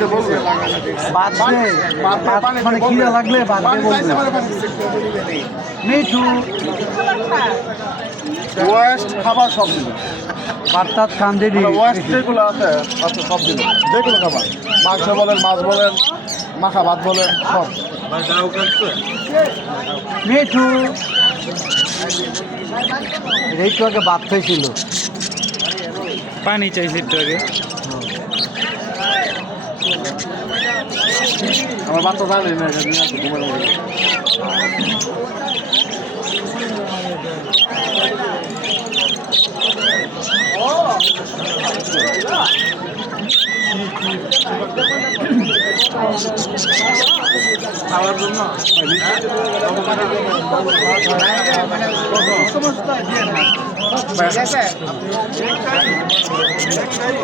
তো পানি। লাগলে বাদ মিঠু খাবার সব যেগুলো আছে সব যেগুলো খাবার মাংস বলেন মাছ বলেন মাখা ভাত বলেন সব মিঠু তো আগে বাদ খাইছিল পানি চাইছি একটু আগে আমার বাচ্চা জানি না এখানে নিয়ে আসো ঘুমের মধ্যে। খাওয়ার জন্য